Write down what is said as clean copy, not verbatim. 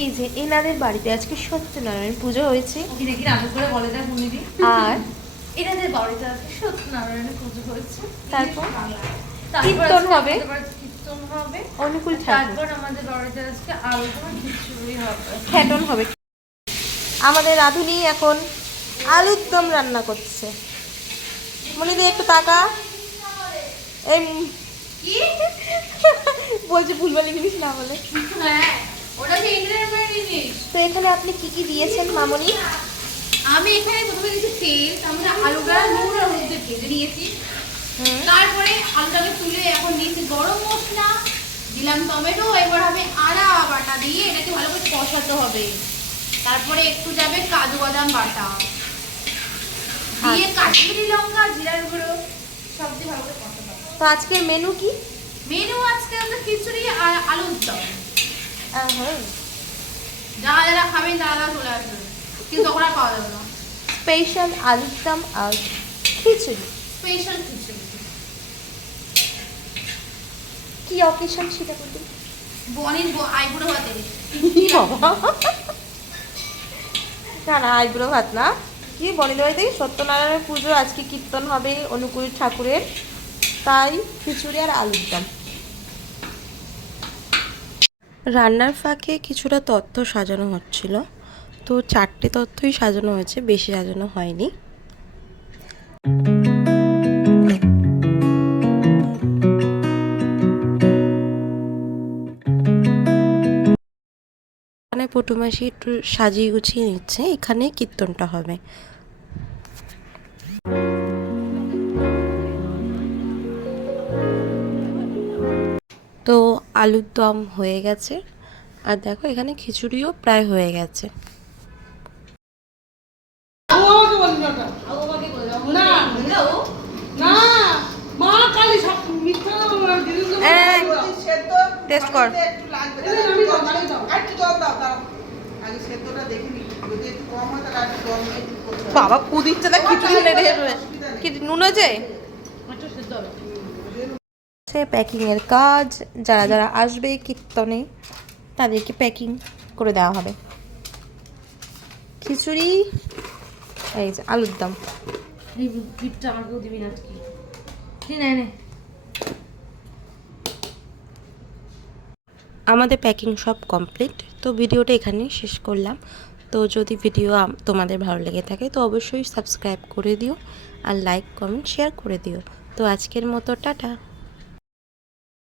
এই যে এনাদের বাড়িতে আজকে সত্যনারায়ণ পুজো হয়েছে। আর এনাদের বাড়িতে আজকে সত্যনারায়ণের পুজো হয়েছে। তারপর কীর্তন হবে, কীর্তন হবে, অনুকূল ঠাকুর। তারপর আমাদের বাড়িতে আজকে আলুদম খিচুড়ি হবে, খ্যাটন হবে। আমাদের রাঁধুনি এখন আলুর দম রান্না করছে। মনিদি একটু তাকা। এই বলছে ভুলভাল ইংলিশ না বলে। হ্যাঁ ওটা কি ইংরেজির জিনিস। তো এখানে আপনি কি কি দিয়েছেন মামনি? আমি এখানে প্রথমে দিয়েছি তেল, তারপরে আলুটা নুন আর হলুদ দিয়ে ভেজে নিয়েছি। তারপরে আলুটাকে তুলে এখন দিয়েছি গরম মশলা, দিলাম টমেটো, এবার হবে আদা বাটা দিয়ে এটাকে ভালো করে কষাতে হবে। তারপরে একটু যাবে কাজু বাদাম বাটা দিয়ে কাশ্মীরি লঙ্কা, জিরার গুঁড়ো সব দিয়ে ভালো করে কষাতে হবে। তো আজকের মেনু কি? মেনু আজকে আমাদের খিচুড়ি আর আলুর দম। হ্যাঁ, যারা যারা খাবেন তারা চলে আসবেন, কিন্তু তখন আর পাওয়া যাবে না। স্পেশাল আলুর দম আর খিচুড়ি। স্পেশাল খিচুড়ি। কি অকেশন সেটা বলুন। বনির আইবুড়ো ভাতে। না না, আইব্রো ভাত না। কি বনির বাড়িতে সত্যনারায়ণের পুজো, আজকে কীর্তন হবে অনুকূল ঠাকুরের, তাই খিচুড়ি আর আলুর দম। রান্নার ফাঁকে কিছুটা তথ্য সাজানো হচ্ছিল, তো 4টে তথ্যই সাজানো হয়েছে, বেশি সাজানো হয়নি। এখানে পটুমাসি একটু সাজিয়ে গুছিয়ে নিচ্ছে, এখানে কীর্তনটা হবে। তো আলুর দম হয়ে গেছে, আর দেখো এখানে খিচুড়িও প্রায় হয়ে গেছে। টেস্ট কর। বাবা কুদিচ্ছে না খিচুড়ি কি নুন হয়েছে? প্যাকিংয়ের কাজ, যারা যারা আসবে কীর্তনে তাদেরকে প্যাকিং করে দেওয়া হবে। খিচুড়ি, এই যে আলুর দম। আমাদের প্যাকিং সব কমপ্লিট। তো ভিডিওটা এখানেই শেষ করলাম। তো যদি ভিডিও তোমাদের ভালো লেগে থাকে তো অবশ্যই সাবস্ক্রাইব করে দিও, আর লাইক কমেন্ট শেয়ার করে দিও। তো আজকের মতো টাটা।